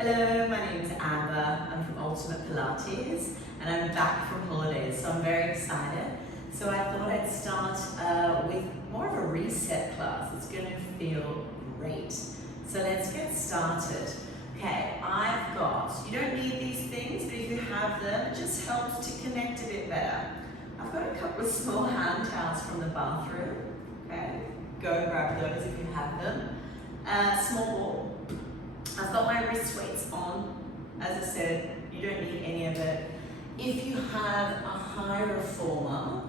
Hello, my name is Amber. I'm from Ultimate Pilates and I'm back from holidays, so I'm very excited. So I thought I'd start with more of a reset class. It's going to feel great. So let's get started. Okay, you don't need these things, but if you have them, it just helps to connect a bit better. I've got a couple of small hand towels from the bathroom. Okay, go grab those if you have them. Small ball. I've got my wrist weights on. As I said, you don't need any of it. If you have a high reformer,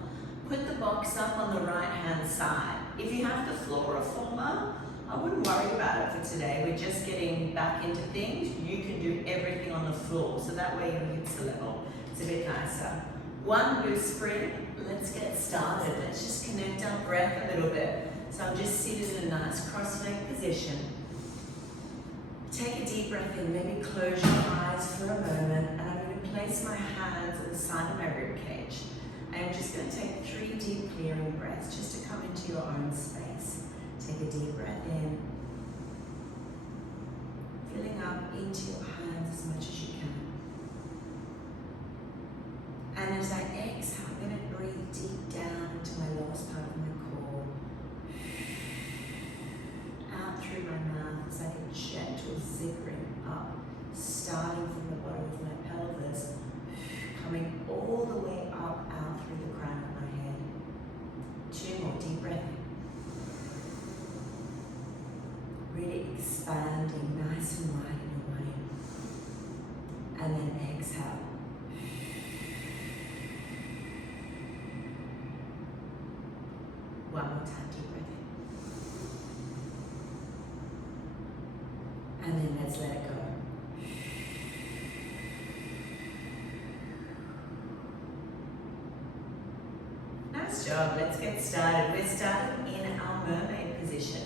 put the box up on the right hand side. If you have the floor reformer, I wouldn't worry about it for today. We're just getting back into things. You can do everything on the floor, so that way your hips are level. It's a bit nicer. One loose spring. Let's get started. Let's just connect our breath a little bit. So I'm just seated in a nice cross-legged position. Take a deep breath in, maybe close your eyes for a moment, and I'm going to place my hands on the side of my rib cage. I'm just going to take 3 deep clearing breaths just to come into your own space. Take a deep breath in, filling up into your hands as much as you can. And as I exhale, I'm going to breathe deep down into my lowest part of my core. Out through my mouth, it's like a gentle zippering up, starting from the bottom of my pelvis, coming all the way up, out through the crown of my head. 2 more, deep breath in. Really expanding nice and wide in your body. And then exhale. One more time, deep breath in. And then let's let it go. Nice job, let's get started. We're starting in our mermaid position.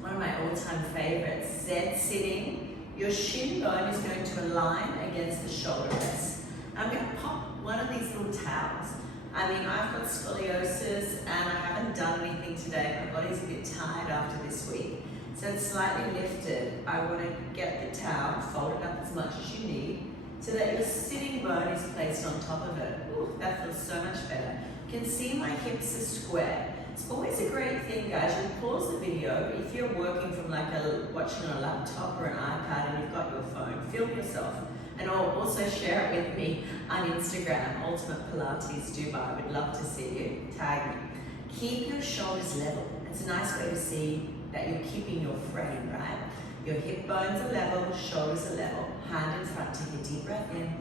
One of my all-time favorites, Z sitting. Your shin bone is going to align against the shoulder rest. I'm going to pop one of these little towels. I mean, I've got scoliosis and I haven't done anything today. My body's a bit tired after this week. So it's slightly lifted. I want to get the towel, fold it up as much as you need, so that your sitting bone is placed on top of it. Ooh, that feels so much better. You can see my hips are square. It's always a great thing, guys. You can pause the video, but if you're working from watching on a laptop or an iPad and you've got your phone, film yourself. And also share it with me on Instagram, Ultimate Pilates Dubai. We'd love to see you. Tag me. Keep your shoulders level. It's a nice way to see that you're keeping your frame, right? Your hip bones are level, shoulders are level. Hand in front, take a deep breath in.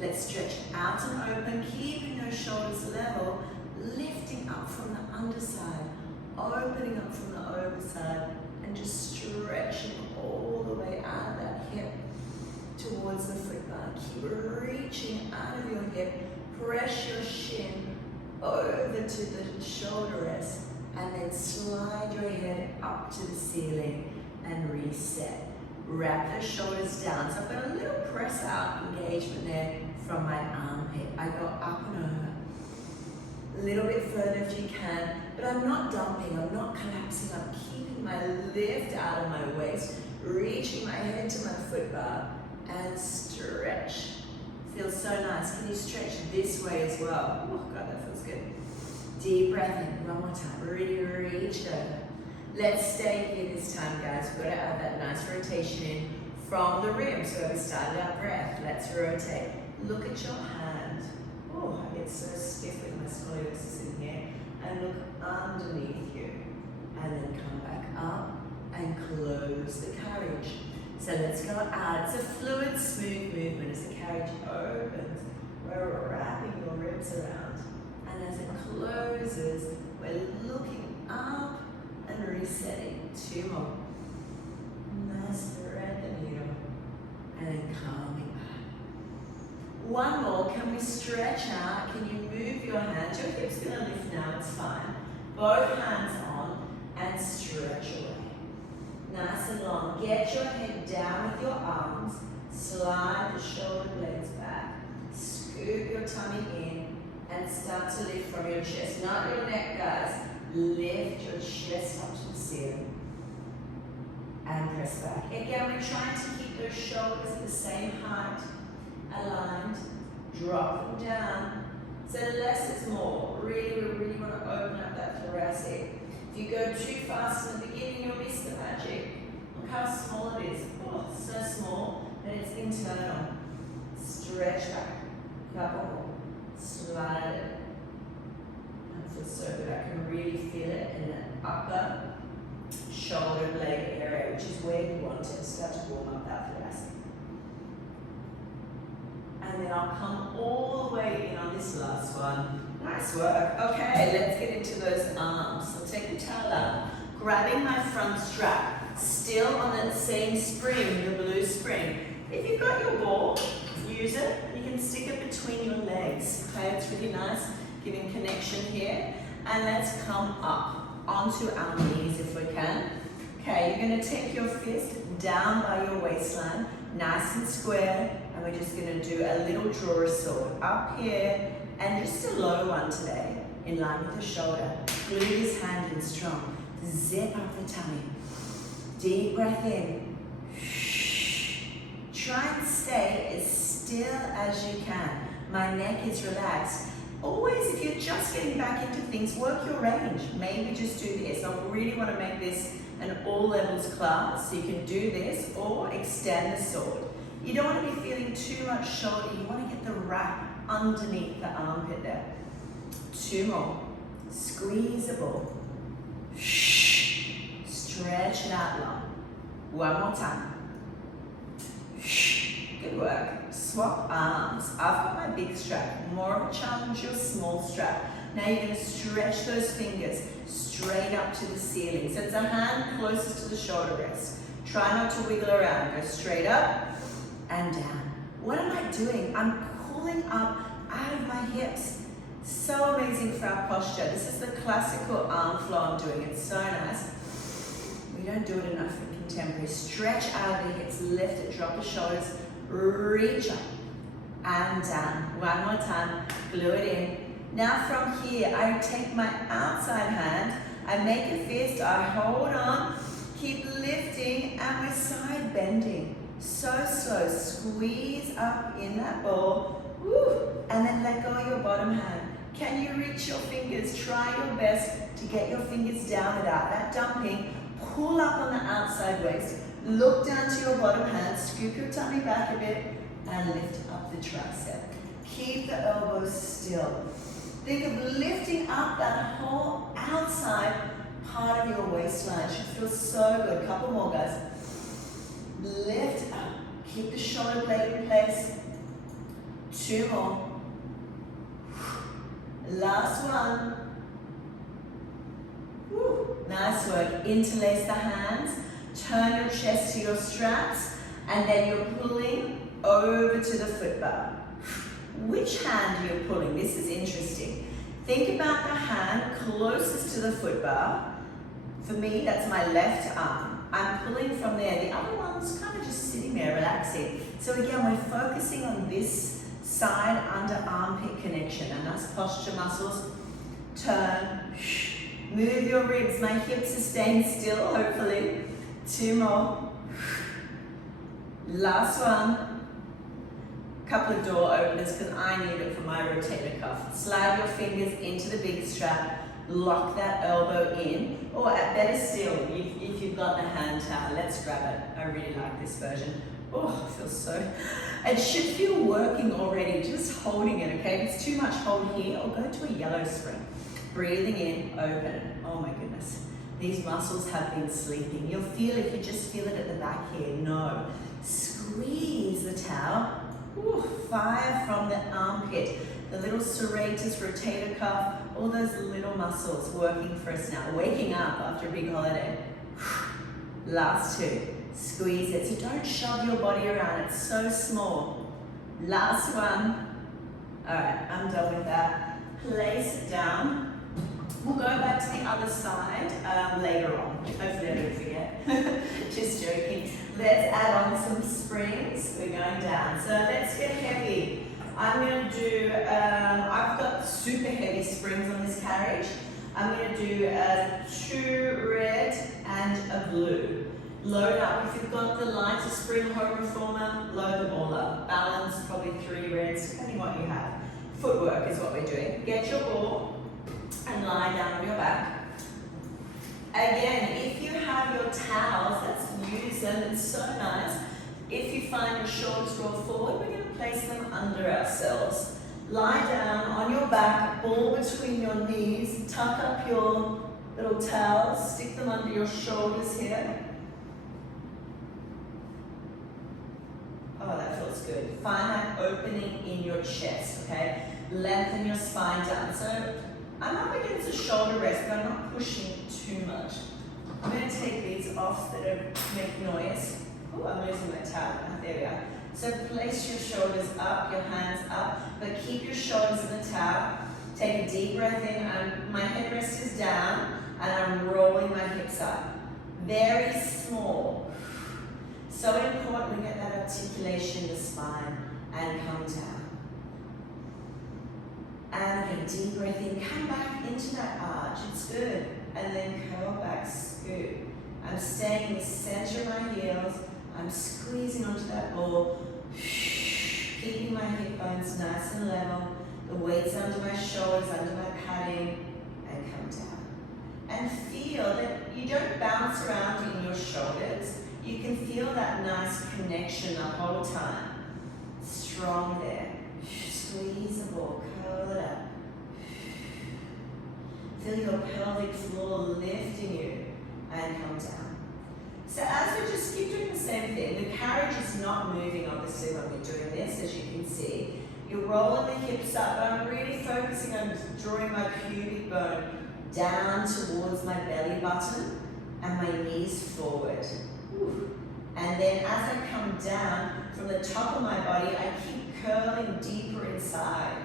Let's stretch out and open, keeping those shoulders level, lifting up from the underside, opening up from the overside, and just stretching all the way out of that hip towards the foot bar. Keep reaching out of your hip, press your shin over to the shoulder rest, and then slide your head up to the ceiling and reset. Wrap the shoulders down. So I've got a little press out engagement there from my armpit. I go up and over. A little bit further if you can, but I'm not dumping, I'm not collapsing. I'm keeping my lift out of my waist, reaching my head to my foot bar, and stretch. Feels so nice. Can you stretch this way as well? Oh God, that feels good. Deep breath in, one more time. Really reach over. Let's stay here this time, guys. We've got to add that nice rotation in from the ribs where we started our breath. Let's rotate. Look at your hand. Oh, I get so stiff with my scoliosis in here. And look underneath you. And then come back up and close the carriage. So let's go out. It's a fluid, smooth movement as the carriage opens. We're wrapping your ribs around. And as it closes, we're looking up and resetting. 2 more. Nice, thread the needle. And then calming back. 1 more. Can we stretch out? Can you move your hands? Your hips going to lift now, it's fine. Both hands on and stretch away. Nice and long. Get your head down with your arms. Slide the shoulder blades back. Scoop your tummy in and start to lift from your chest. Not your neck, guys. Lift your chest up to the ceiling. and press back. Again, we're trying to keep those shoulders at the same height, aligned. Drop them down. So less is more. Really, we really want to open up that thoracic. If you go too fast in the beginning, you'll miss the magic. Look how small it is. Oh, so small that it's internal. Stretch back. Couple more. Slide it. That feels so good. I can really feel it in the upper shoulder blade area, which is where you want it. Start to warm up that thoracic. And then I'll come all the way in on this last one. Nice work. Okay, let's get into those arms. So take the towel out, grabbing my front strap, still on that same spring, your blue spring. If you've got your ball, use it. You can stick it between your legs. Okay, it's really nice, giving connection here. And let's come up onto our knees if we can. Okay, you're going to take your fist down by your waistline, nice and square, and we're just going to do a little drawer sword up here, and just a low one today, in line with the shoulder. Glue this hand in strong. Zip up the tummy. Deep breath in. Try and stay as still as you can. My neck is relaxed. Always, if you're just getting back into things, work your range. Maybe just do this. I really want to make this an all levels class, so you can do this or extend the sword. You don't want to be feeling too much shoulder. You want to get the wrap underneath the armpit there. 2 more. Squeezable. Stretch it out long. 1 more time. Good work. Swap arms. I've got my big strap. More of a challenge, your small strap. Now you're going to stretch those fingers straight up to the ceiling. So it's a hand closest to the shoulder rest. Try not to wiggle around. Go straight up and down. What am I doing? I'm pulling up out of my hips. So amazing for our posture. This is the classical arm flow I'm doing. It's so nice. We don't do it enough in contemporary. Stretch out of the hips, lift it, drop the shoulders, reach up and down. 1 more time, glue it in. Now from here, I take my outside hand, I make a fist, I hold on, keep lifting, and we're side bending. So slow, squeeze up in that ball, woo, and then let go of your bottom hand. Can you reach your fingers? Try your best to get your fingers down without that dumping. Pull up on the outside waist. Look down to your bottom hand, scoop your tummy back a bit, and lift up the tricep. Keep the elbows still. Think of lifting up that whole outside part of your waistline. It should feel so good. Couple more, guys. Lift up. Keep the shoulder blade in place. 2 more. Last one. Woo. Nice work. Interlace the hands. Turn your chest to your straps. And then you're pulling over to the foot bar. Which hand are you pulling? This is interesting. Think about the hand closest to the foot bar. For me, that's my left arm. I'm pulling from there. The other one's kind of just sitting there, relaxing. So again, we're focusing on this side under armpit connection, and that's posture muscles. Turn. Move your ribs. My hips are staying still, hopefully. 2 more. Last one. Couple of door openers because I need it for my rotator cuff. Slide your fingers into the big strap, lock that elbow in, or better still, if you've got the hand towel, let's grab it. I really like this version. Oh, it feels so, it should feel working already, just holding it, okay? If it's too much, hold here or go to a yellow spring. Breathing in, open. Oh my goodness. These muscles have been sleeping. You'll feel if you just feel it at the back here. No. Squeeze the towel. Ooh, fire from the armpit, the little serratus, rotator cuff, all those little muscles working for us now. Waking up after a big holiday. Last 2, squeeze it. So don't shove your body around, it's so small. Last one. All right, I'm done with that. Place it down. We'll go back to the other side later on. Hopefully I don't forget. Just joking. Let's add on some springs. We're going down. So let's get heavy. I'm going to do, I've got super heavy springs on this carriage. I'm going to do 2 red and a blue. Load up. If you've got the lighter spring home reformer, load the ball up. Balance, probably 3 reds, depending what you have. Footwork is what we're doing. Get your ball and lie down on your back. Again, if you have your towels, let's use them. It's so nice. If you find your shoulders roll forward, we're going to place them under ourselves. Lie down on your back, ball between your knees, tuck up your little towels, stick them under your shoulders here. Oh, that feels good. Find that opening in your chest, okay? Lengthen your spine down. So I'm up against a shoulder rest, but I'm not pushing too much. I'm going to take these off that make noise. Oh, I'm losing my towel. There we are. So place your shoulders up, your hands up, but keep your shoulders in the towel. Take a deep breath in. My headrest is down, and I'm rolling my hips up. Very small. So important we get that articulation in the spine and come down. And get a deep breath in. Come back into that arch. It's good. And then curl back, scoot. I'm staying in the center of my heels. I'm squeezing onto that ball. Keeping my hip bones nice and level. The weight's under my shoulders, under my padding. And come down. And feel that you don't bounce around in your shoulders. You can feel that nice connection the whole time. Strong there. Squeeze the ball, curl it up. Feel your pelvic floor lifting you and come down. So as we just keep doing the same thing, the carriage is not moving obviously when we're doing this, as you can see. You're rolling the hips up, but I'm really focusing on drawing my pubic bone down towards my belly button and my knees forward. And then as I come down from the top of my body, I keep curling deeper inside.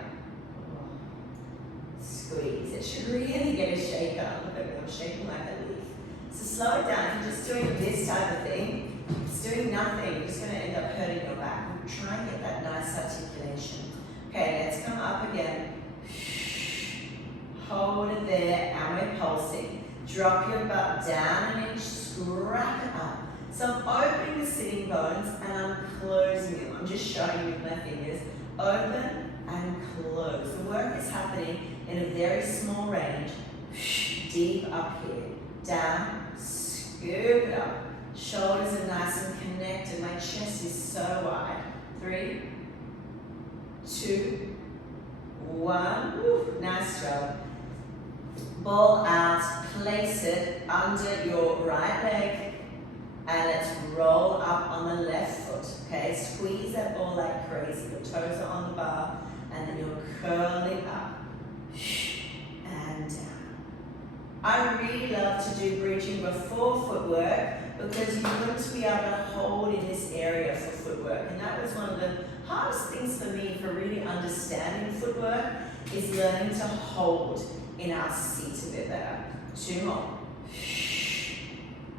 Squeeze. It should really get a shake up. Look at me, I'm shaking like a leaf. So slow it down. If you're just doing this type of thing, it's doing nothing. You're just going to end up hurting your back. Try and get that nice articulation. Okay, let's come up again. Hold it there, and we're pulsing. Drop your butt down an inch, scrap it up. So I'm opening the sitting bones and I'm closing them. I'm just showing you with my fingers. Open and close. The work is happening in a very small range. Deep up here. Down, scoop it up. Shoulders are nice and connected. My chest is so wide. 3, 2, 1. Woo, nice job. Ball out. Place it under your right leg. And let's roll up on the left foot, okay? Squeeze that ball like crazy. The toes are on the bar, and then you're curling up and down. I really love to do bridging before footwork because you want to be able to hold in this area for footwork. And that was one of the hardest things for me for really understanding footwork is learning to hold in our seats a bit better. 2 more.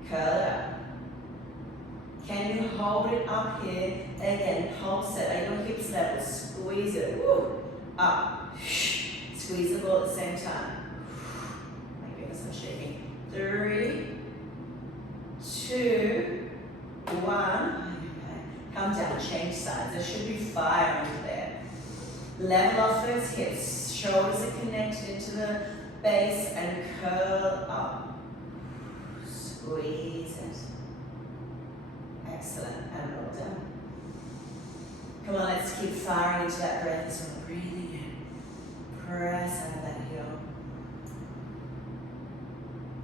Curl it up. Can you hold it up here? Again, pulse it at your hips level. Squeeze it. Woo. Up. Squeeze the ball at the same time. My goodness, I'm shaking. 3, 2, 1. Come down, change sides. There should be fire under there. Level off those hips. Shoulders are connected into the base and curl up. Squeeze it. Excellent, and well done. Come on, let's keep firing into that breath as we're breathing in. Press out of that heel.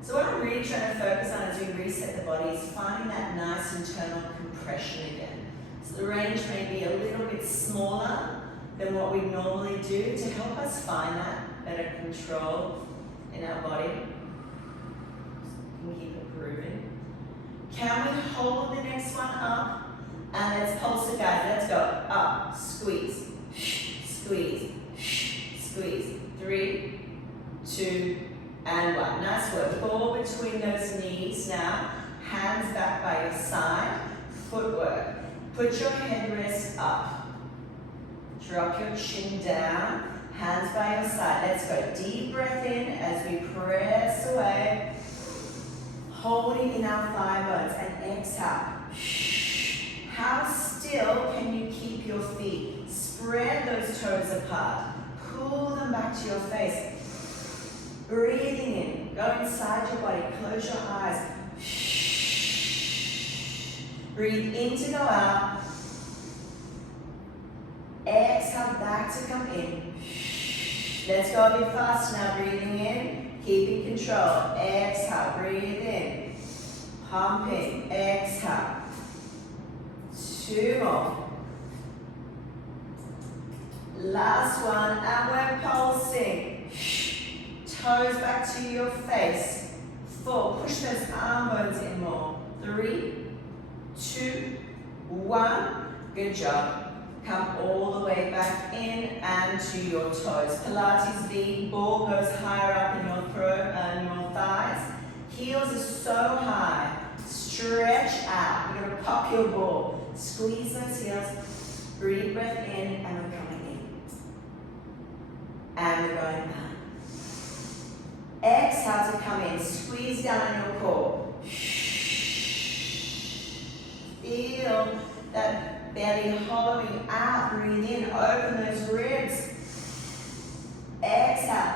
So what I'm really trying to focus on as we reset the body is finding that nice internal compression again. So the range may be a little bit smaller than what we normally do to help us find that better control in our body. So we can keep it grooving. Can we hold the next one up? And let's pulse it, guys. Let's go. Up. Squeeze. Squeeze. Squeeze. 3, 2, and 1. Nice work. Ball between those knees now. Hands back by your side. Footwork. Put your headrest up. Drop your chin down. Hands by your side. Let's go. Deep breath in as we press away. Holding in our thigh bones and exhale. How still can you keep your feet? Spread those toes apart. Pull them back to your face. Breathing in. Go inside your body. Close your eyes. Breathe in to go out. Exhale back to come in. Let's go a bit faster now. Breathing in. Keeping control. Exhale. Breathe in. Pumping. Exhale. 2 more. Last one. And we're pulsing. Toes back to your face. 4. Push those arm bones in more. 3, 2, 1. Good job. Come all the way back in and to your toes. Pilates V, ball goes higher up in your throat and your thighs. Heels are so high. Stretch out. You're going to pop your ball. Squeeze those heels. Breathe breath in and we're coming in. And we're going out. Exhale to come in. Squeeze down on your core. Feel that belly hollowing out. Breathe in. Open those ribs. Exhale.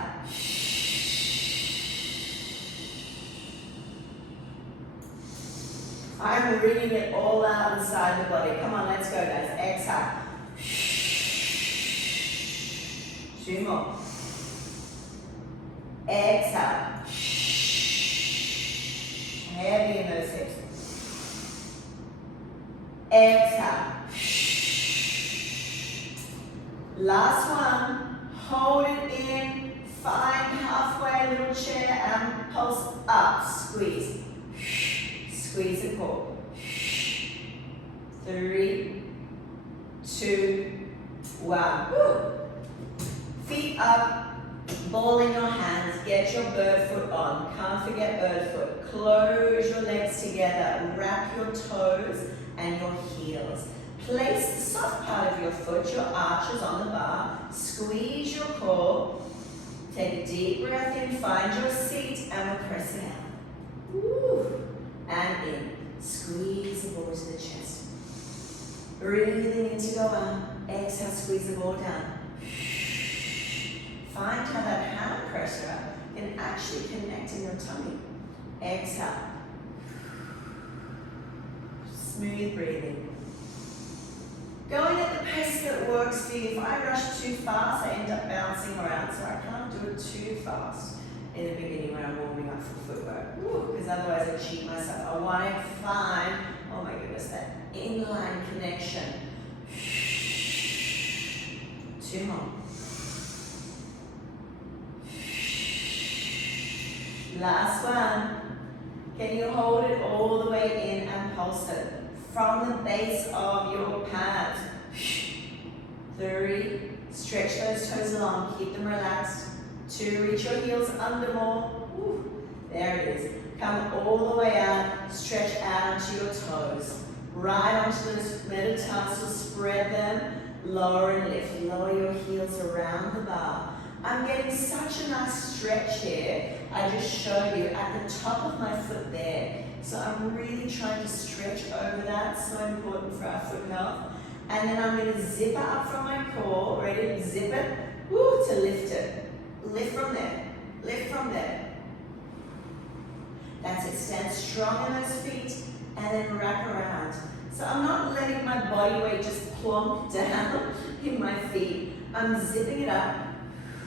I'm wringing it all out inside the body. Come on, let's go, guys. Exhale. 2 more. Exhale. Heavy in those hips. Exhale. Last one. Hold it in. Find halfway, little chair, and pulse up. Squeeze. Squeeze the core. 3, 2, 1. Woo. Feet up. Ball in your hands. Get your bird foot on. Can't forget bird foot. Close your legs together. Wrap your toes and your heels. Place the soft part of your foot, your arches, on the bar. Squeeze your core. Take a deep breath in. Find your seat and we'll press it out. Woo. And in. Squeeze the ball to the chest. Breathing in to go out. Exhale, squeeze the ball down. Find how that hand pressure can actually connect in your tummy. Exhale. Smooth breathing. Going at the pace that works for you. If I rush too fast, I end up bouncing around, so I can't do it too fast in the beginning when I'm warming up for footwork. Because otherwise I cheat myself. I want to find, oh my goodness, that inline connection. 2 more. Last one. Can you hold it all the way in and pulse it from the base of your pad? 3. Stretch those toes along. Keep them relaxed. 2. Reach your heels under more. Woo. There it is. Come all the way out. Stretch out onto your toes. Right onto those metatarsals. Spread them. Lower and lift. Lower your heels around the bar. I'm getting such a nice stretch here. I just showed you at the top of my foot there. So I'm really trying to stretch over that. So important for our foot health. And then I'm going to zip up from my core. Ready to zip it? Woo, to lift it. Lift from there. Lift from there. That's it. Stand strong in those feet and then wrap around. So I'm not letting my body weight just plonk down in my feet. I'm zipping it up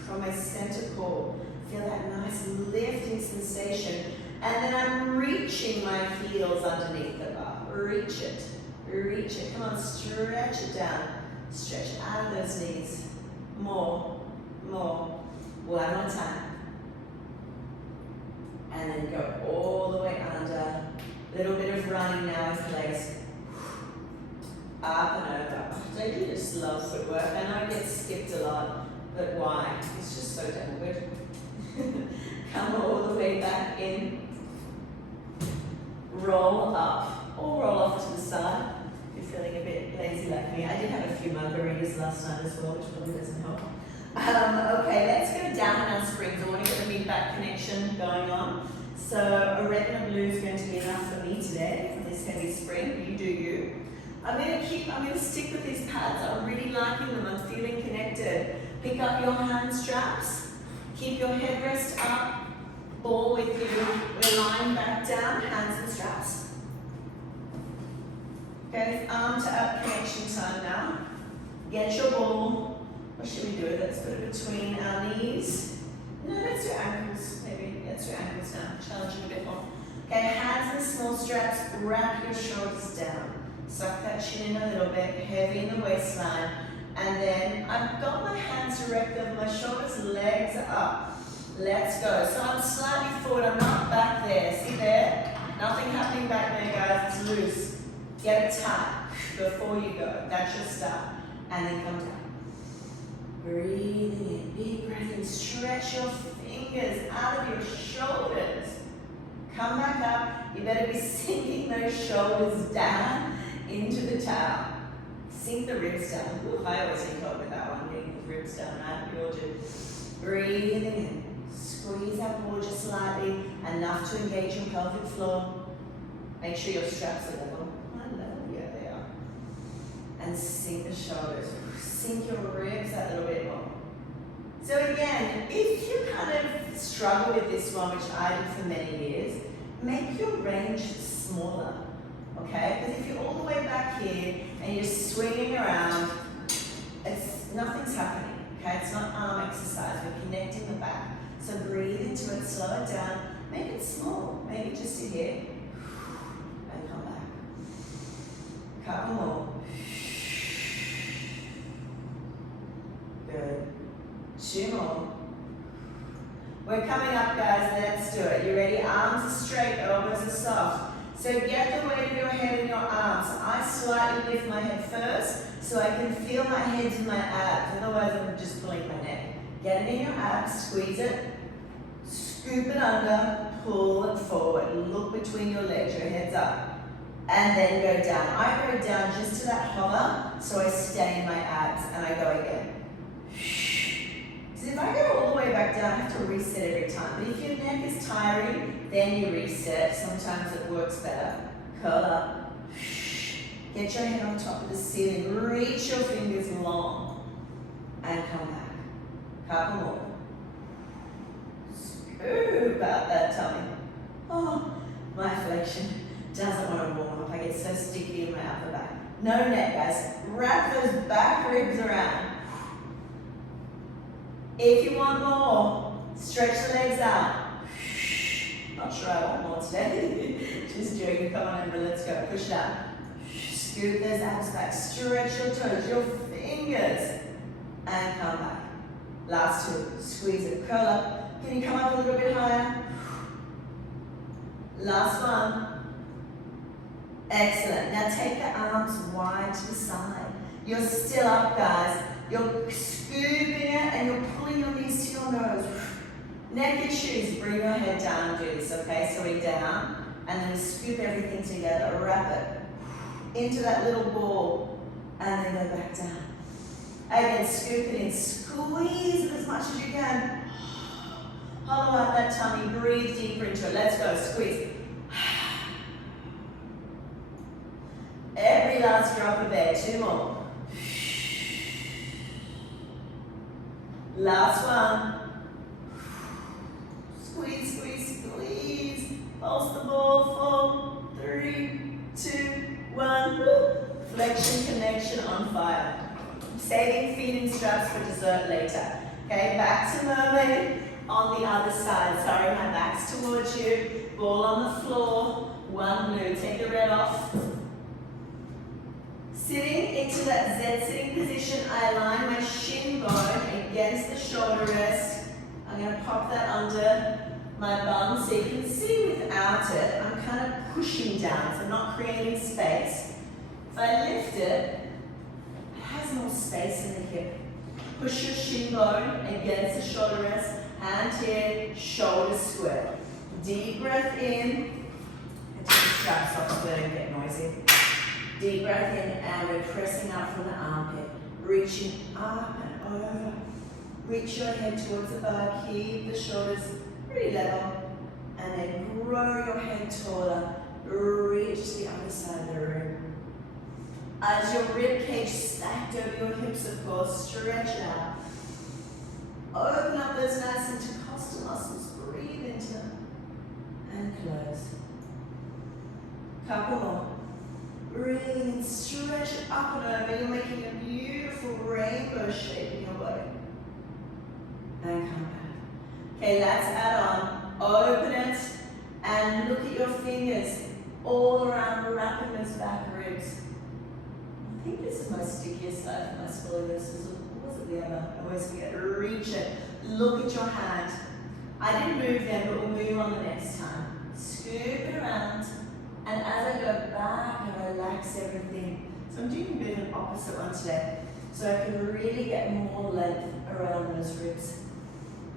from my center core. Feel that nice lifting sensation. And then I'm reaching my heels underneath the bar. Reach it. Reach it. Come on, stretch it down. Stretch out of those knees. More. More. One more time. And then go all the way under. Little bit of running now in place. Up and over. Don't you just love footwork? I know it gets skipped a lot, but why? It's just so damn good. Come all the way back in. Roll up. Or roll off to the side. If you're feeling a bit lazy like me. I did have a few margaritas last night as well, which probably doesn't help. Okay, let's go down in our springs. I want to get the mid-back connection going on. So oregano blue is going to be enough for me today for this heavy spring. You do you. I'm going to stick with these pads. I'm really liking them. I'm feeling connected. Pick up your hand straps. Keep your headrest up. Ball with you. We're lying back down, hands and straps. Okay, arm to up connection time now. Get your ball. What should we do? Let's put it between our knees. No, let's do ankles. Maybe let's do ankles now. Challenge it a bit more. Okay, hands and small straps. Wrap your shoulders down. Suck that chin in a little bit. Heavy in the waistline. And then I've got my hands erect over my shoulders, legs are up. Let's go. So I'm slightly forward. I'm not back there. See there? Nothing happening back there, guys. It's loose. Get it tight before you go. That's your start. And then come down. Breathing in. Big breath in. Stretch your fingers out of your shoulders. Come back up. You better be sinking those shoulders down into the towel. Sink the ribs down. Ooh, I always need help with that one. Getting the ribs down. Right? We all do. Breathing in. Squeeze that ball just slightly. Enough to engage your pelvic floor. Make sure your straps are level. Yeah, they are. And sink the shoulders. Sink your ribs that little bit more. So again, if you kind of struggle with this one, which I did for many years, make your range smaller, okay? Because if you're all the way back here and you're swinging around, nothing's happening, okay? It's not arm exercise, we're connecting the back. So breathe into it, slow it down, make it small, maybe just to here, and come back. Couple more. Good. 2 more. We're coming up, guys. Let's do it. You ready? Arms are straight, elbows are soft. So get the weight of your head in your arms. I slightly lift my head first so I can feel my head in my abs. Otherwise, I'm just pulling my neck. Get it in your abs, squeeze it, scoop it under, pull it forward. Look between your legs, your head's up. And then go down. I go down just to that hover so I stay in my abs and I go again. So if I go all the way back down, I have to reset every time. But if your neck is tiring, then you reset. Sometimes it works better. Curl up. Get your head on top of the ceiling. Reach your fingers long. And come back. Couple more. Scoop out that tummy. Oh, my flexion doesn't want to warm up. I get so sticky in my upper back. No neck, guys. Wrap those back ribs around. If you want more, stretch the legs out. Not sure I want more today. Just joking. Come on over, let's go. Push it out. Scoop those abs back. Stretch your toes, your fingers. And come back. Last 2. Squeeze it. Curl up. Can you come up a little bit higher? Last one. Excellent. Now take the arms wide to the side. You're still up, guys. You're scooping it and you're pulling your knees to your nose. Neck issues, bring your head down and do this, okay? So we're down and then we scoop everything together, wrap it into that little ball and then go back down. Again, scoop it in, squeeze it as much as you can. Hollow out that tummy, breathe deeper into it. Let's go, squeeze. Every last drop of air, 2 more. Last one. Squeeze, squeeze, squeeze. Pulse the ball. 4, 3, 2, 1. Woo. Flexion connection on fire. Saving feeding straps for dessert later. Okay, back to mermaid on the other side. Sorry, my back's towards you. Ball on the floor. 1 blue. Take the red off. Sitting into that Z sitting position, I align my shin bone against the shoulder rest. I'm going to pop that under my bum so you can see without it, I'm kind of pushing down, so not creating space. If I lift it, it has more space in the hip. Push your shin bone against the shoulder rest, hand here, shoulder square. Deep breath in, and take the straps off so they don't get noisy. Deep breath in, and we're pressing up from the armpit, reaching up and over. Reach your head towards the back, keep the shoulders pretty level, And then grow your head taller. Reach to the other side of the room. As your rib cage stacked over your hips, of course, stretch it out. Open up those nice intercostal muscles. Breathe into them. And close. Couple more. Breathe in, stretch it up and over. You're making a beautiful rainbow shape in your body. And come back. Okay, let's add on. Open it and look at your fingers all around, wrapping those back ribs. I think this is my stickiest side for my scoliosis. Or was it the other? I always forget. Reach it. Look at your hand. I didn't move them, but we'll move on the next time. Scoop it around. And as I go back, I relax everything. So I'm doing a bit of an opposite one today. So I can really get more length around those ribs.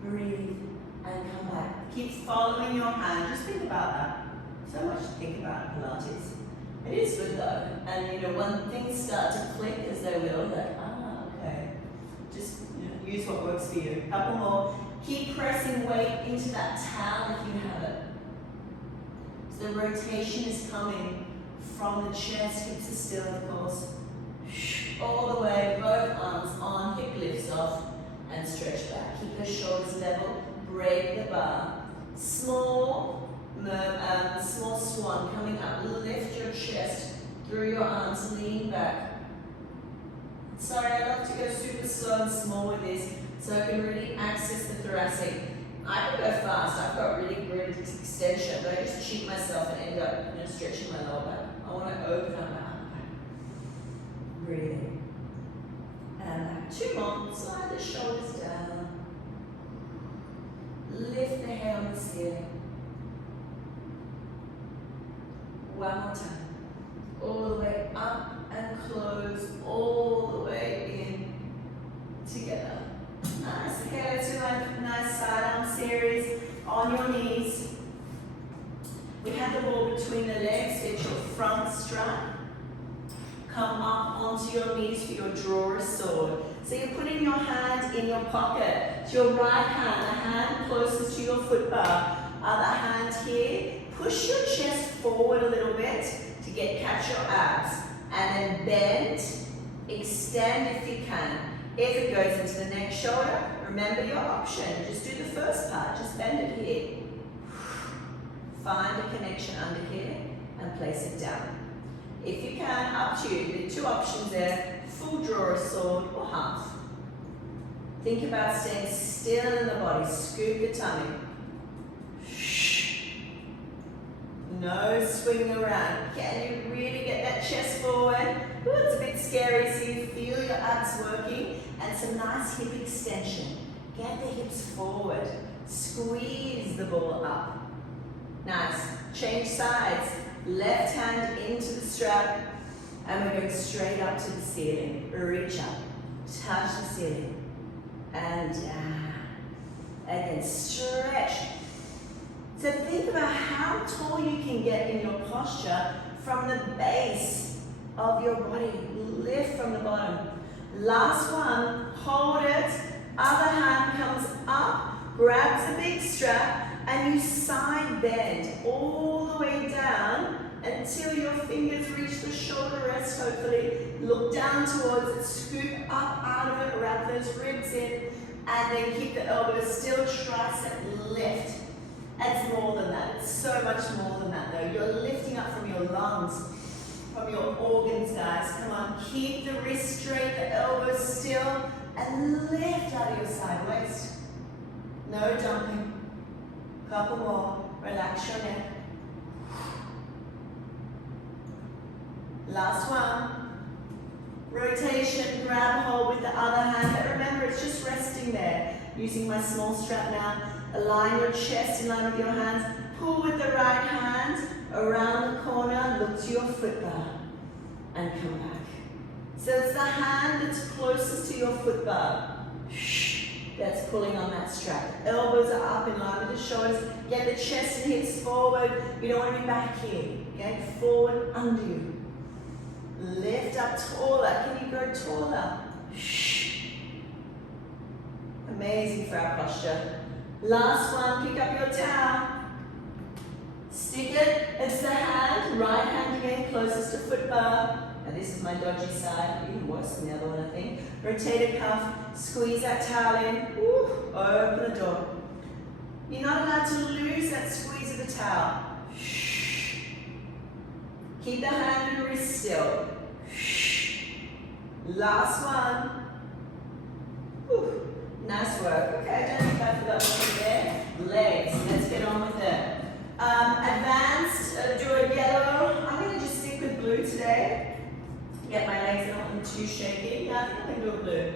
Breathe and come back. Keep following your hand. Just think about that. So much to think about in Pilates. It is good though. And you know, when things start to click as they will, like, okay. Just use what works for you. A couple more. Keep pressing weight into that towel if you have it. So the rotation is coming from the chest, hips are still, of course. All the way, both arms on, hip lifts off, and stretch back. Keep those shoulders level, break the bar. Small swan coming up. Lift your chest through your arms, lean back. Sorry, I love to go super slow and small with this, so I can really access the thoracic. I can go fast. I've got really great extension, but I just cheat myself and end up, stretching my lower back. I want to open up my upper back. Breathe in. And back. Two more. Slide the shoulders down. Lift the head on the ceiling. One more time. All the way up and close. All the way in. Together. Nice. Okay, let's do a nice side arm series on your knees. We have the ball between the legs, get your front strap. Come up onto your knees for your drawer sword. So you're putting your hand in your pocket. It's your right hand, the hand closest to your foot bar. Other hand here. Push your chest forward a little bit to catch your abs. And then bend, extend if you can. If it goes into the next shoulder, remember your option. Just do the first part, just bend it here. Find a connection under here and place it down. If you can, up to you. The two options there, full drawer sword or half. Think about staying still in the body. Scoop the tummy. No swing around. Can you really get that chest forward? Ooh, it's a bit scary, so you feel your abs working and some nice hip extension. Get the hips forward. Squeeze the ball up. Nice. Change sides. Left hand into the strap and we're going straight up to the ceiling. Reach up. Touch the ceiling. And down. Again, stretch. So think about how tall you can get in your posture from the base of your body. Lift from the bottom. Last one, hold it. Other hand comes up, grabs the big strap, and you side bend all the way down until your fingers reach the shoulder rest, hopefully. Look down towards it, scoop up out of it, wrap those ribs in, and then keep the elbows still, tricep lift. It's more than that. It's so much more than that though. You're lifting up from your lungs, from your organs, guys. Come on, keep the wrist straight, the elbows still, and lift out of your side waist. No jumping. Couple more. Relax your neck. Last one. Rotation, grab hold with the other hand, but remember it's just resting there. Using my small strap now. Align your chest in line with your hands. Pull with the right hand around the corner. Look to your foot bar and come back. So it's the hand that's closest to your foot bar that's pulling on that strap. Elbows are up in line with the shoulders. Get the chest and hips forward. You don't want to be back here. Get forward under you. Lift up taller. Can you go taller? Amazing for our posture. Last one, pick up your towel. Stick it, it's the hand, right hand again, closest to foot bar. And this is my dodgy side, even worse than the other one I think. Rotate a cuff, squeeze that towel in, ooh, open the door. You're not allowed to lose that squeeze of the towel. Shh. Keep the hand and wrist still. Shh. Last one. Whew. Nice work. Okay, I don't think I forgot one there. Legs, let's get on with it. Advanced, do a yellow. I'm going to just stick with blue today. Get my legs not too shaky. Yeah, I think I'm going to do a blue.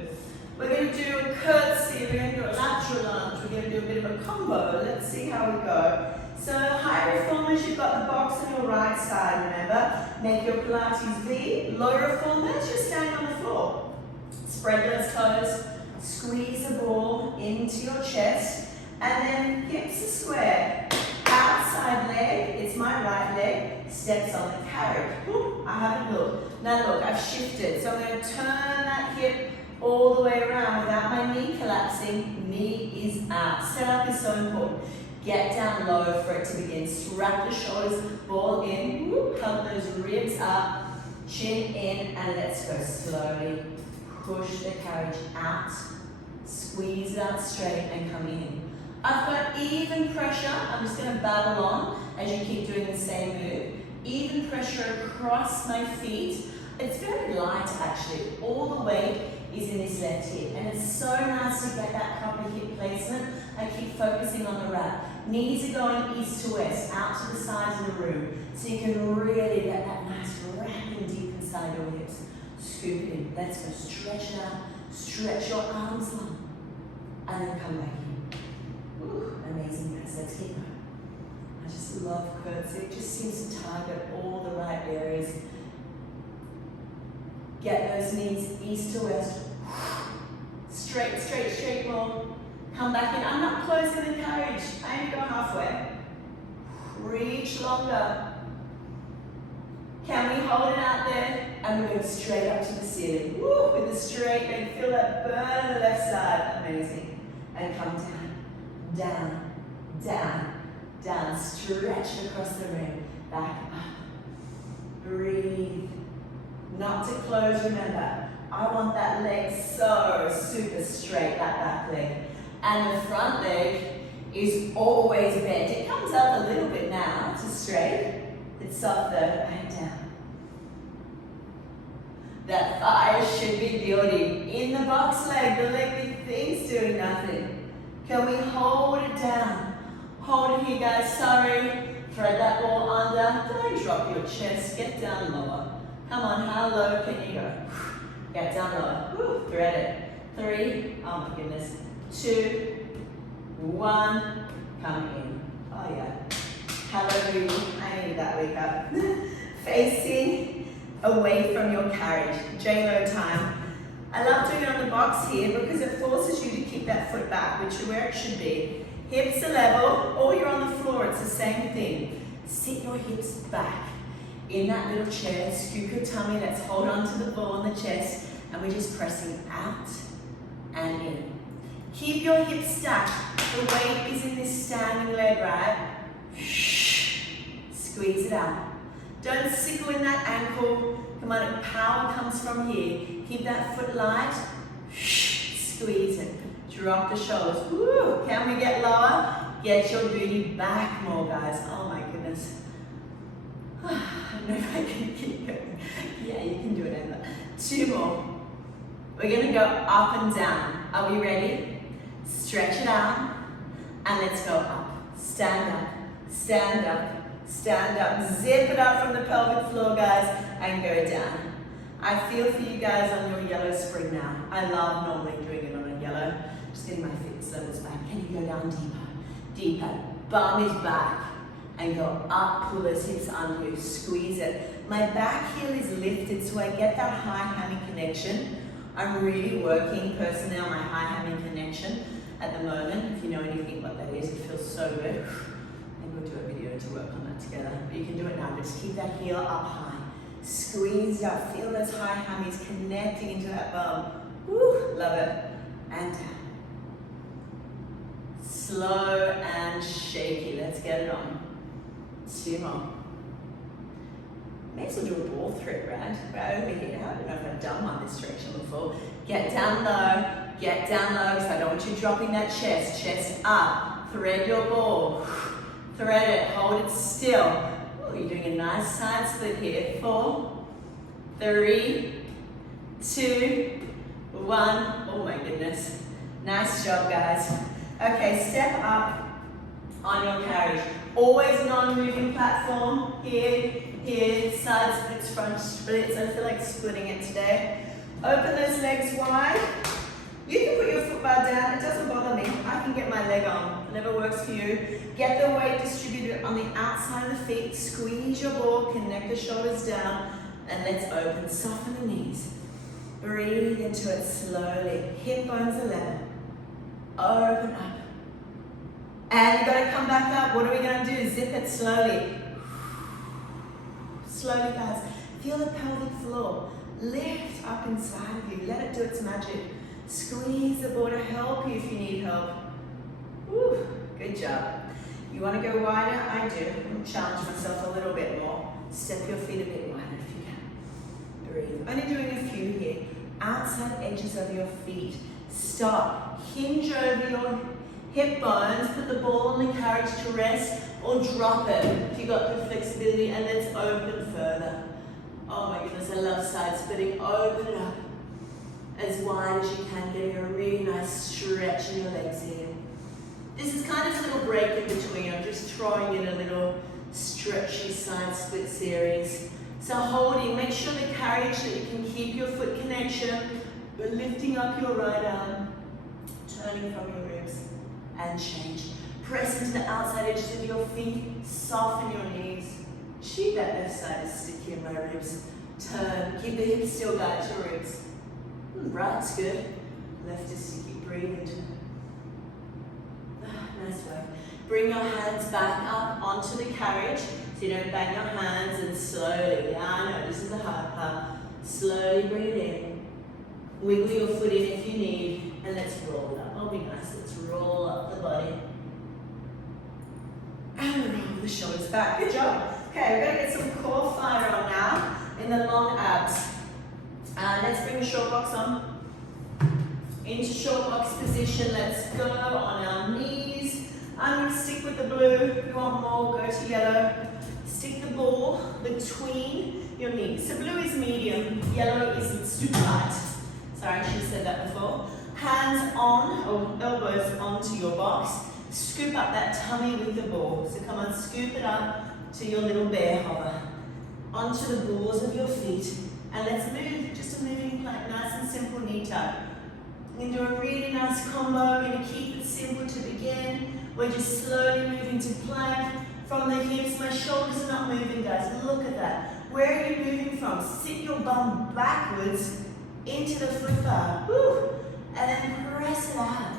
We're going to do a curtsy, we're going to do a lateral lunge, we're going to do a bit of a combo. Let's see how we go. So high reformers, you've got the box on your right side, remember? Make your Pilates V. Low reformers, you're standing on the floor. Spread those toes, squeeze the ball into your chest, and then hips are square. Outside leg, it's my right leg, steps on the carriage. Ooh, I haven't looked. Now look, I've shifted. So I'm going to turn that hip all the way around without my knee collapsing. Knee is out. Setup is so important. Get down low for it to begin. Strap the shoulders, ball in, hug those ribs up, chin in, and let's go slowly. Push the carriage out, squeeze it out straight and come in. I've got even pressure. I'm just going to babble on as you keep doing the same move. Even pressure across my feet. It's very light actually. All the weight is in this left hip, and it's so nice to get that proper hip placement. I keep focusing on the wrap. Knees are going east to west, out to the sides of the room, so you can really get that nice wrapping deep inside your hips. Scoop it in. Let's go. Stretch it out. Stretch your arms long, and then come back in. Ooh, amazing, guys. Let's keep going. I just love curtsy. It just seems to target all the right areas. Get those knees east to west. Straight, straight, straight more. Come back in. I'm not closing the carriage. I only go halfway. Reach longer. Can we hold it out there? And we're going straight up to the ceiling. Woo, with a straight leg. Feel that burn on the left side. Amazing. And come down. Down, down, down. Stretch across the room. Back up. Breathe. Not to close, remember. I want that leg so super straight, that back leg. And the front leg is always bent. It comes up a little bit now to straight. It's soft though, and down. That thigh should be building. In the box leg, the leg with things doing nothing. Can we hold it down? Hold it here, guys. Sorry. Thread that ball under. Don't drop your chest. Get down lower. Come on, how low can you go? Get down lower. Woo, thread it. 3, oh my goodness. 2, 1, come in. Oh yeah. Hallelujah. I needed that wake up. Facing away from your carriage. J-Lo time. I love doing it on the box here because it forces you to keep that foot back, which is where it should be. Hips are level, or you're on the floor, it's the same thing. Sit your hips back in that little chair, scoop your tummy, let's hold on to the ball in the chest, and we're just pressing out and in. Keep your hips stacked. The weight is in this standing leg, right? Squeeze it out. Don't sickle in that ankle. Come on, power comes from here. Keep that foot light. Squeeze it. Drop the shoulders. Woo! Can we get lower? Get your booty back more, guys. Oh my goodness. I don't know if I can keep going. Yeah, you can do it, Emma. 2 more. We're going to go up and down. Are we ready? Stretch it out. And let's go up. Stand up. Stand up. Stand up. Zip it up from the pelvic floor, guys, and go down. I feel for you guys on your yellow spring now. I love normally doing it on a yellow. Just getting my fitness levels back. Can you go down deeper? Deeper. Bum is back. And go up, pull those hips under you, squeeze it. My back heel is lifted so I get that high hammy connection. I'm really working personally on my high hammy connection at the moment. If you know anything what that is, it feels so good. Maybe we'll do a video to work on that together. But you can do it now, just keep that heel up high. Squeeze up, feel those high hammies connecting into that bum. Woo, love it. And down. Slow and shaky, let's get it on. 2 more. May as well do a ball thread, right? Right over here. I don't know if I've done one this direction before. Get down low, because I don't want you dropping that chest up. Thread your ball. Thread it, hold it still. Oh, you're doing a nice side split here. 4, 3, 2, 1. Oh my goodness. Nice job, guys. Okay, step up on your carriage. Always non-moving platform. Here, side splits, front splits. I feel like splitting it today. Open those legs wide. You can put your foot bar down. It doesn't bother me. I can get my leg on. Whatever works for you. Get the weight distributed on the outside of the feet. Squeeze your ball. Connect the shoulders down. And let's open. Soften the knees. Breathe into it slowly. Hip bones are level. Open up. And you've got to come back up. What are we going to do? Zip it slowly. Slowly, guys. Feel the pelvic floor. Lift up inside of you. Let it do its magic. Squeeze the ball to help you if you need help. Woo, good job. You want to go wider? I do. Challenge myself a little bit more. Step your feet a bit wider if you can. Breathe. Only doing a few here. Outside edges of your feet. Stop. Hinge over your hip bones. Put the ball on the carriage to rest or drop it if you've got the flexibility, and let's open further. Oh my goodness, I love side splitting. Open it up as wide as you can, getting a really nice stretch in your legs here. This is kind of a little break in between. I'm just throwing in a little stretchy side split series. So holding, make sure the carriage that you can keep your foot connection, but lifting up your right arm, turning from your ribs, and change. Press into the outside edges of your feet, soften your knees. Gee, that left side is sticky in my ribs. Turn, keep the hips still, guide your ribs. Right's good. Left is sticky, breathe into it. Nice work. Bring your hands back up onto the carriage so you don't bang your hands, and slowly, yeah, I know, this is the hard part. Slowly bring it in. Wiggle your foot in if you need, and let's roll it up. Oh, be nice. Let's roll up the body. And roll the shoulders back. Good job. Okay, we're going to get some core fire on now in the long abs. Let's bring the short box on. Into short box position. Let's go on our knees. I'm going to stick with the blue. If you want more, go to yellow. Stick the ball between your knees. So blue is medium, yellow is super light. Sorry, I should have said that before. Hands on, or elbows onto your box. Scoop up that tummy with the ball. So come on, scoop it up to your little bear hover. Onto the balls of your feet. And let's move, just a moving plank, nice and simple knee tuck. We're going to do a really nice combo. We're going to keep it simple to begin. We're just slowly moving to plank. From the hips, my shoulders are not moving, guys. Look at that. Where are you moving from? Sit your bum backwards into the foot bar. Woo. And then press it out.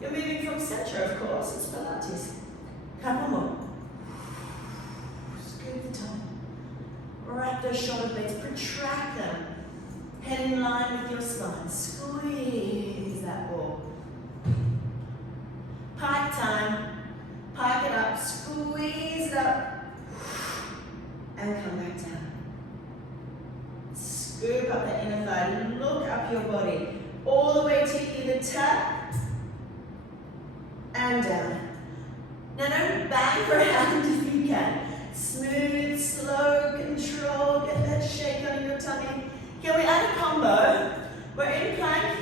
You're moving from center, of course. It's Pilates. Couple more. Scoop the tongue. Wrap those shoulder blades. Protract them. Head in line with your spine. Squeeze that ball. Pike time. Pike it up. Squeeze it up. And come back down. Scoop up the inner thigh. Look up your body. All the way to either tap and down. Now don't bang around if you can. Smooth, slow, control. Get that shake on your tummy. Can we add a combo? We're in plank.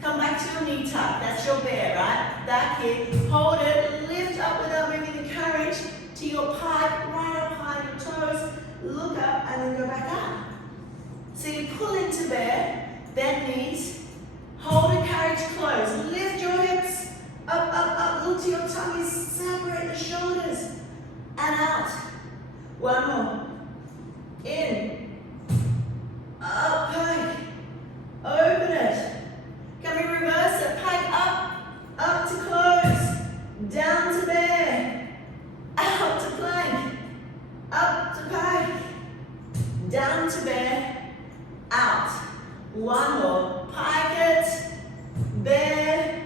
Come back to your knee tuck. That's your bear, right? Back here. Hold it. Lift up without moving the carriage to your pike. Right up high your toes. Look up and then go back up. So you pull into bear. Bend knees. Hold the carriage close. Lift your hips. Up, up, up. Look to your tummy. Separate the shoulders. And out. One more. In. Up, pike. Open it. Can we reverse it? Pike up. Up to close. Down to bear. Out to plank. Up to pike. Down to bear. Out. One more. Pike it. Bear.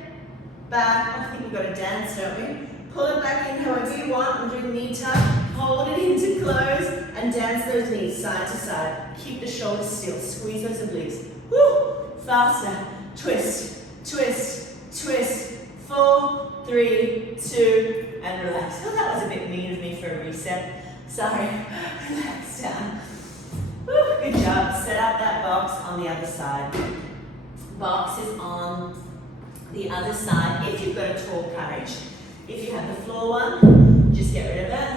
Back. I think we've got to dance, don't we? Pull it back in however you want. I'm doing knee tuck. Hold it into close and dance those knees side to side. Keep the shoulders still. Squeeze those obliques. Woo! Faster. Twist, twist, twist. 4, 3, 2, and relax. Oh, that was a bit mean of me for a reset. Sorry. Relax down. Woo, good job. Set up that box on the other side. Box is on the other side if you've got a tall carriage. If you have the floor one, just get rid of it.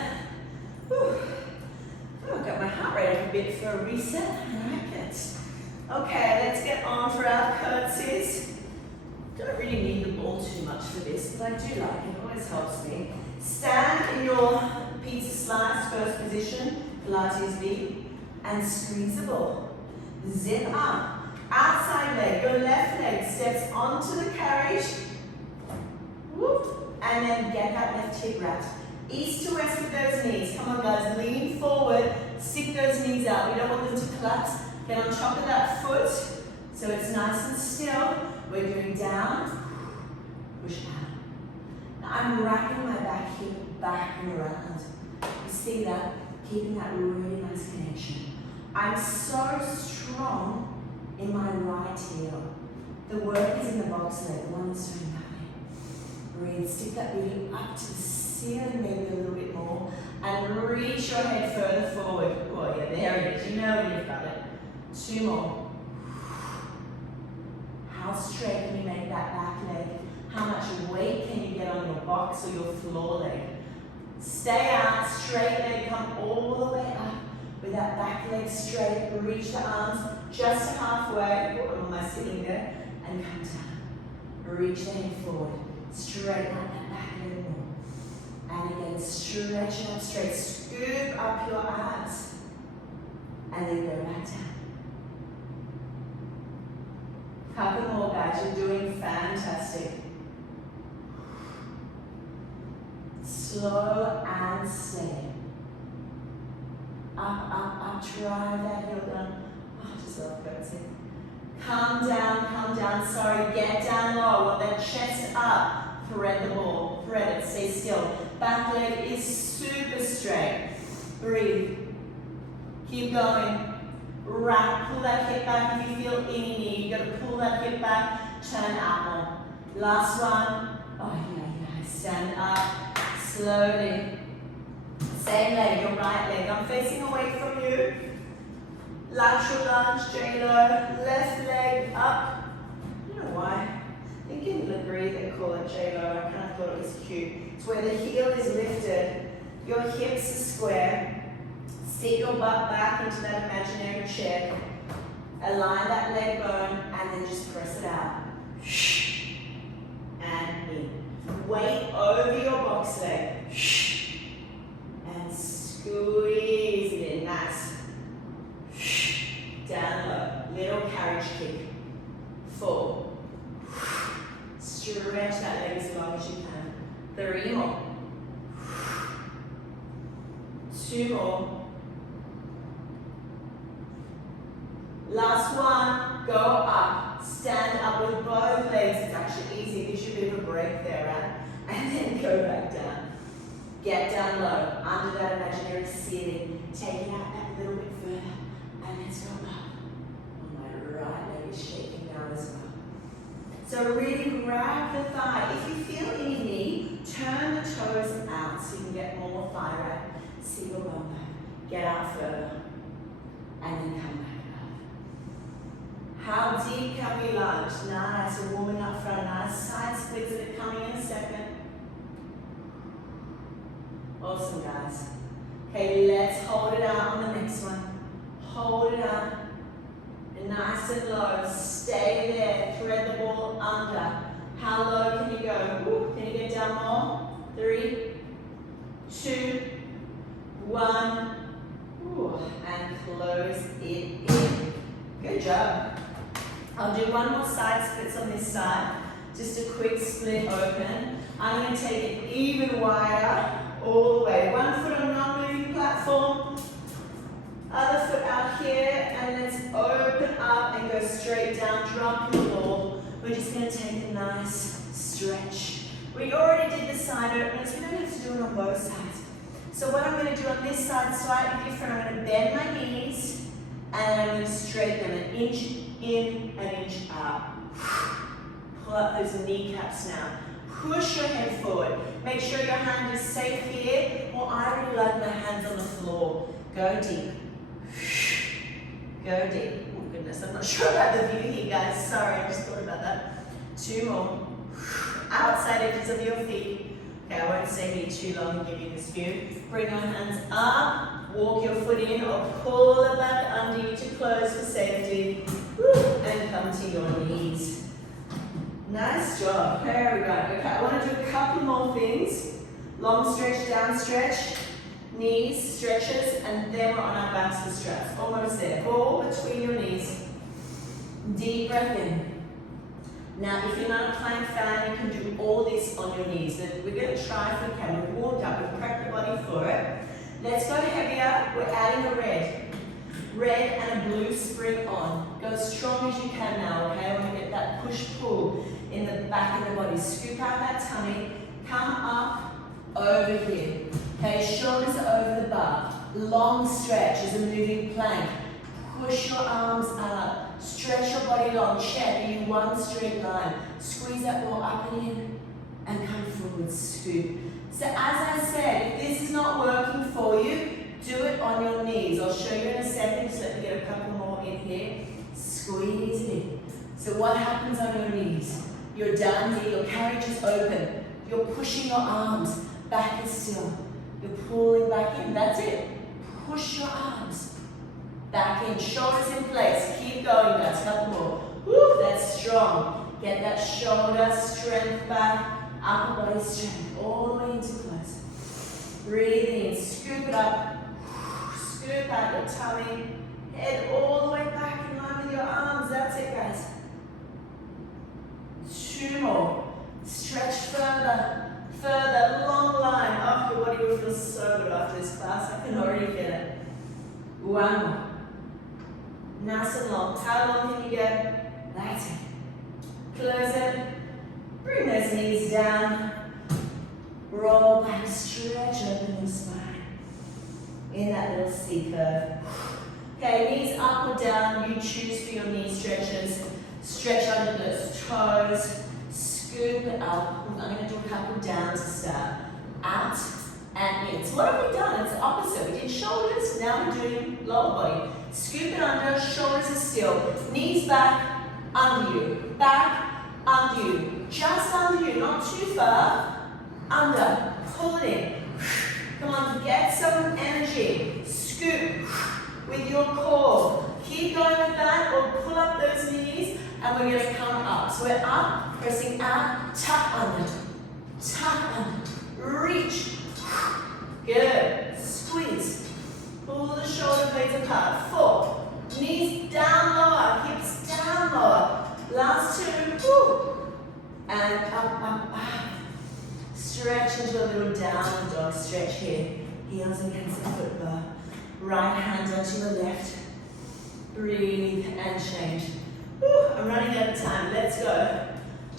Whew. Oh, I've got my heart rate up a bit for a reset. I like it. Okay, let's get on for our curtsies. Don't really need the ball too much for this, but I do like it. It always helps me. Stand in your pizza slice first position, Pilates V, and squeeze the ball. Zip up. Outside leg, your left leg steps onto the carriage. Whoop. And then get that left hip wrapped. East to west with those knees. Come on guys, lean forward, stick those knees out. We don't want them to collapse. Get on top of that foot so it's nice and still. We're doing down, push out. Now I'm wrapping my back hip back and around. You see that? Keeping that really nice connection. I'm so strong in my right heel. The work is in the box leg, the one that's doing that way. Breathe, stick that booty up to the ceiling maybe a little bit more and reach your head further forward. Oh yeah, there it is. You know when you've got it. 2 more. How straight can you make that back leg? How much weight can you get on your box or your floor leg? Stay out, straight leg, come all the way up with that back leg straight. Reach the arms just halfway. Ooh, I'm on my ceiling there. And come down. Reach the head forward. Straighten out that back leg more. And again, stretch it up straight. Scoop up your abs. And then go back down. Couple more guys, you're doing fantastic. Slow and steady. Up, up, up, drive that heel down. Oh, I just love curtsy. Come down, sorry, get down low. Want that chest up. Thread the ball, thread it, stay still. Back leg is super straight. Breathe. Keep going. Wrap, pull that hip back if you feel any knee. You've got to pull that hip back, turn out more. Last one. Oh yeah, stand up slowly. Same leg, your right leg. I'm facing away from you. Lateral lunge, J-lo. Left leg up. I don't know why. I think in Legree they call it J-lo. I kind of thought it was cute. It's where the heel is lifted. Your hips are square. Sit your butt back into that imaginary chair. Align that leg bone and then just press it out. And in. Weight over your box leg. And squeeze it in. Nice. Down low. Little carriage kick. 4. Stretch that leg as long as you can. 3 more. 2 more. Last one, go up. Stand up with both legs. It's actually easy, gives you a bit of a break there, right? And then go back down. Get down low, under that imaginary ceiling. Take it out that little bit further. And let's go up. My right leg is shaking down as well. So really grab the thigh. If you feel any knee, turn the toes out so you can get more thigh wrap. Single bum back. Get out further. And then come back. How deep can we lunge? Nice, we're warming up front. Nice side splits that are coming in a second. Awesome, guys. Okay, let's hold it out on the next one. Hold it out. And nice and low. Stay there. Thread the ball under. How low can you go? Woo. Can you get down more? 3, 2, 1. Ooh. And close it in. Good job. I'll do one more side splits on this side. Just a quick split open. I'm going to take it even wider all the way. One foot on non-moving platform. Other foot out here. And let's open up and go straight down. Drop your ball. We're just going to take a nice stretch. We already did the side openers, we don't have to do it on both sides. So what I'm going to do on this side, slightly different, I'm going to bend my knees, and I'm going to straighten them an inch in, an inch out. Pull up those kneecaps now. Push your head forward. Make sure your hand is safe here, or I really like my hands on the floor. Go deep. Go deep. Oh goodness, I'm not sure about the view here, guys. Sorry, I just thought about that. 2 more. Outside edges of your feet. Okay, I won't stay here too long and give you this view. Bring your hands up, walk your foot in, or pull it back under you to close for safety. And come to your knees. Nice job. Very good. Okay, I want to do a couple more things. Long stretch, down stretch, knees, stretches, and then we're on our backs for straps. Almost there. Ball between your knees. Deep breath in. Now, if you're not a plank fan, you can do all this on your knees. We're going to try if we can. We've warmed up, we've prepped the body for it. Let's go heavier. We're adding a red. Red and a blue spring on. Go as strong as you can now, okay? I want to get that push-pull in the back of the body. Scoop out that tummy. Come up over here. Okay, shoulders over the bar. Long stretch as a moving plank. Push your arms up. Stretch your body long. Check. Are you one straight line? Squeeze that ball up and in. And come forward. Scoop. So as I said, if this is not working for you, do it on your knees. I'll show you in a second. Just let me get a couple more in here. Squeeze it in. So what happens on your knees? You're down here. Your carriage is open. You're pushing your arms. Back is still. You're pulling back in. That's it. Push your arms back in. Shoulders in place. Keep going, guys. Couple more. Woo, that's strong. Get that shoulder strength back. Upper body strength. All the way into close. Breathe in. Scoop it up. Scoop out your tummy. Head all the way back in line with your arms. That's it, guys. 2 more. Stretch further. Further, long line. Oh, your body will feel so good after this class. I can already feel it. 1 more. Nice and long. How long can you go? That's it. Close it. Bring those knees down. Roll back. Stretch open your spine. In that little C curve. Okay, knees up or down. You choose for your knee stretches. Stretch under those toes. Scoop it up. I'm going to do a couple down to start. Out and in. So what have we done? It's the opposite. We did shoulders, now we're doing lower body. Scoop it under, shoulders are still. Knees back, under you. Back, under you. Just under you, not too far. Under. Pull it in. Come on, get some energy. Scoop with your core. Keep going with that, or pull up those knees, and we're going to come up. So we're up, pressing out, tuck under. Tuck under. Reach. Good. Squeeze. Pull the shoulder blades apart. 4. Knees down lower. Hips down lower. Last 2. Woo. And up. Stretch into a little downward dog stretch here. Heels against the foot bar. Right hand onto the left. Breathe and change. Woo. I'm running out of time. Let's go.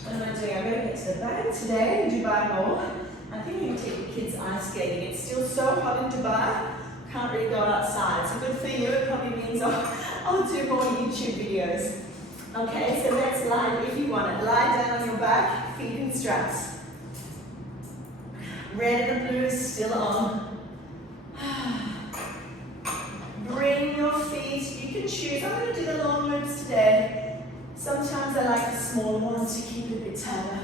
What am I doing? I'm going to get to the bag today in Dubai Mall. I think you can take the kids ice skating. It's still so hot in Dubai. Can't really go outside. So good for you. It probably means I'll do more YouTube videos. Okay, so let's lie, if you want it, lie down on your back, feet in straps. Red and blue is still on. Bring your feet, you can choose. I'm going to do the long loops today. Sometimes I like the smaller ones to keep it a bit tighter.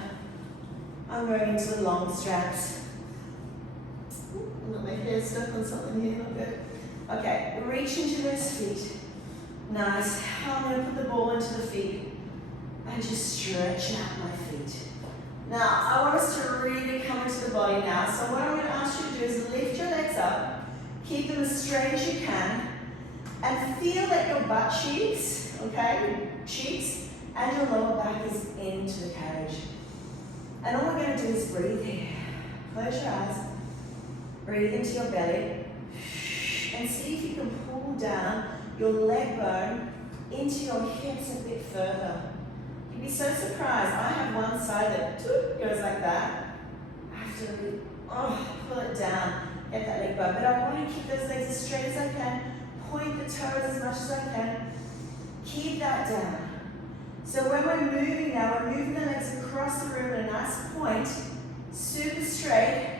I'm going into the long straps. I've got my hair stuck on something here, not good. Okay, reach into those feet. Nice. I'm going to put the ball into the feet and just stretch out my feet. Now, I want us to really come into the body now. So what I'm going to ask you to do is lift your legs up, keep them as straight as you can, and feel that your butt cheeks, okay, your cheeks and your lower back is into the carriage. And all we're going to do is breathe here. Close your eyes. Breathe into your belly. And see if you can pull down your leg bone into your hips a bit further. You'd be so surprised. I have one side that goes like that. have to really, pull it down, get that leg bone. But I want to keep those legs as straight as I can, point the toes as much as I can, keep that down. So when we're moving now, we're moving the legs across the room at a nice point, super straight.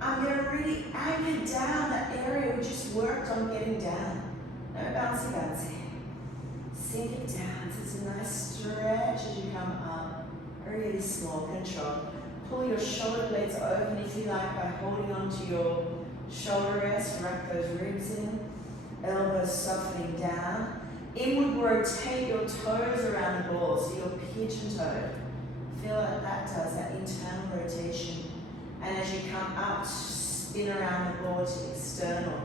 I'm going to really anchor down that area we just worked on getting down. No bouncy bouncy. Sink it down. So it's a nice stretch as you come up. Really small control. Pull your shoulder blades open if you like by holding onto your shoulder rest. Wrap those ribs in. Elbows softening down. Inward rotate your toes around the ball, so you're pigeon-toed. Feel what that does, that internal rotation. And as you come up, spin around the ball to external.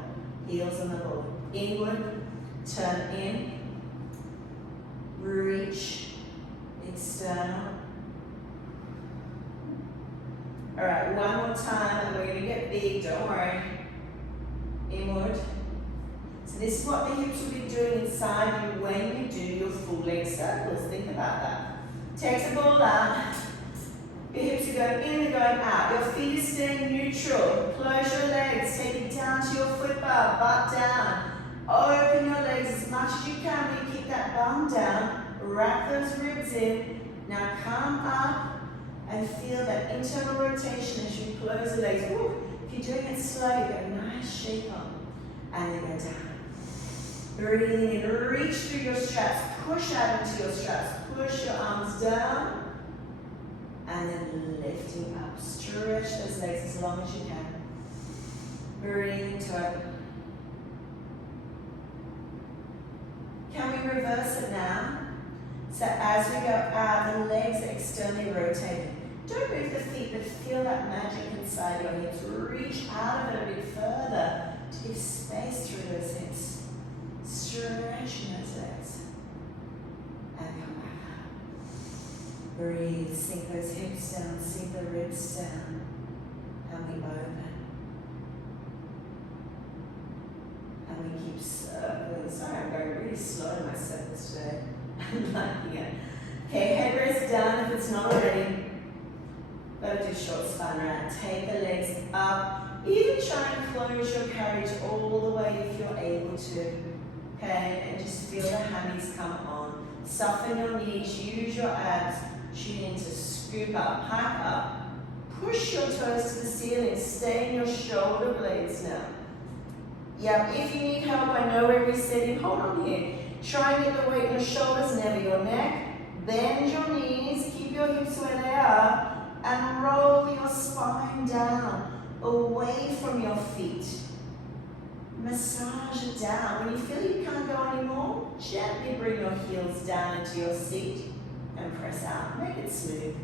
Heels on the ball. Inward, turn in, reach, external. All right, one more time, and we're going to get big, don't worry. Inward. So this is what the hips will be doing inside you when you do your full leg circles. Think about that. Take the ball out. Your hips are going in and going out. Your feet are staying neutral. Close your legs. Take it down to your foot bar. Butt down. Open your legs as much as you can when you keep that bum down. Wrap those ribs in. Now come up and feel that internal rotation as you close the legs. Woo. If you're doing it slow, you get a nice shape on. And then go down. Breathing in. Reach through your straps. Push out into your straps. Push your arms down. And then lifting up. Stretch those legs as long as you can. Breathe into it. Can we reverse it now? So as we go out, the legs are externally rotating. Don't move the feet, but feel that magic inside your hips. Reach out of it a bit further to give space through those hips. Stretching those legs. And come back up. Breathe, sink those hips down, sink the ribs down. And we open. And we keep circling. Sorry, I'm going really slow in my circles today. I'm liking it. Okay, head rest down if it's not already. Gotta do short spine right. Take the legs up. Even try and close your carriage all the way if you're able to. Okay, and just feel the hammies come on. Soften your knees, use your abs. Tune in to scoop up, hike up. Push your toes to the ceiling. Stay in your shoulder blades now. Yep, if you need help, I know we're resetting. Hold on here. Try and get the weight in your shoulders, never your neck. Bend your knees, keep your hips where they are. And roll your spine down, away from your feet. Massage it down. When you feel you can't go anymore, gently bring your heels down into your seat and press out. Make it smooth.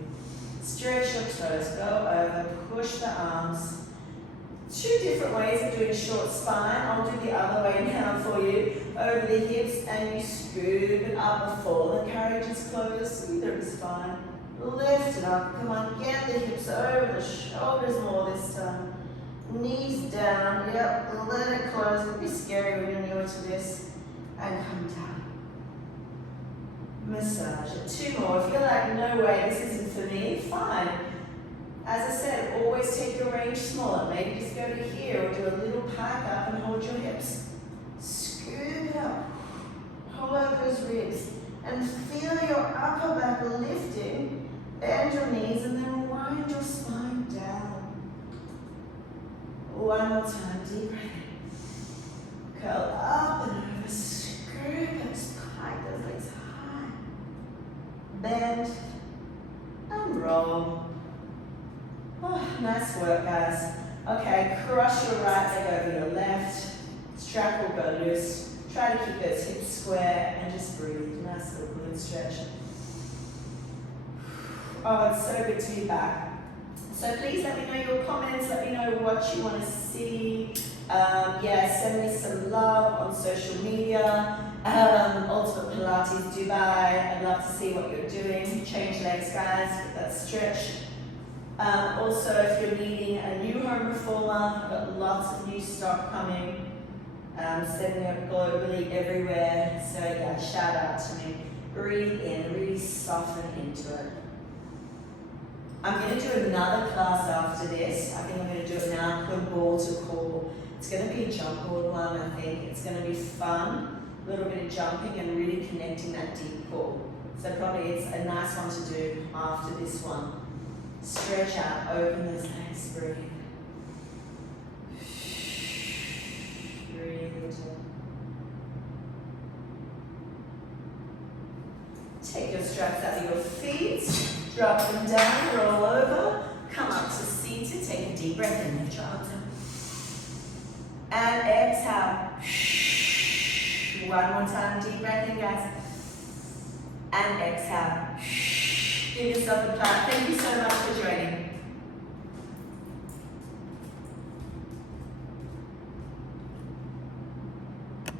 Stretch your toes, go over, push the arms. Two different ways of doing short spine. I'll do the other way now for you. Over the hips and you scoop it up before the carriage is closed. Either is fine. Lift it up. Come on, get the hips over the shoulders more this time. Knees down. Yep, let it close. It can be scary when you're newer to this. And come down. Massage it. Two more. If you're like, no way, this isn't for me, fine. As I said, always take your range smaller. Maybe just go to here or do a little pike up and hold your hips. Scoop it up. Pull over those ribs. And feel your upper back lifting. Bend your knees and then wind your spine down. One more time, deep breath in. Curl up and over, scoop and pike those legs high. Bend and roll. Oh, nice work, guys. Okay, cross your right leg over your left. Strap will go loose. Try to keep those hips square and just breathe. Nice little glute stretch. Oh, it's so good to be back. So please let me know your comments. Let me know what you want to see. Send me some love on social media. Ultimate Pilates Dubai. I'd love to see what you're doing. Change legs, guys. Get that stretch. Also, if you're needing a new home reformer, I've got lots of new stock coming. Sending it globally everywhere. So yeah, shout out to me. Breathe in, really soften into it. I'm going to do another class after this. wall to core. It's going to be a jump board one, I think. It's going to be fun, a little bit of jumping and really connecting that deep core. So probably it's a nice one to do after this one. Stretch out, open those legs, breathe. Breathe. Take your straps out of your feet, drop them down, roll over, come up to seated, take a deep breath and lift your arms up. And exhale. One more time, deep breath in, guys. And exhale. Give yourself a clap. Thank you so much for joining.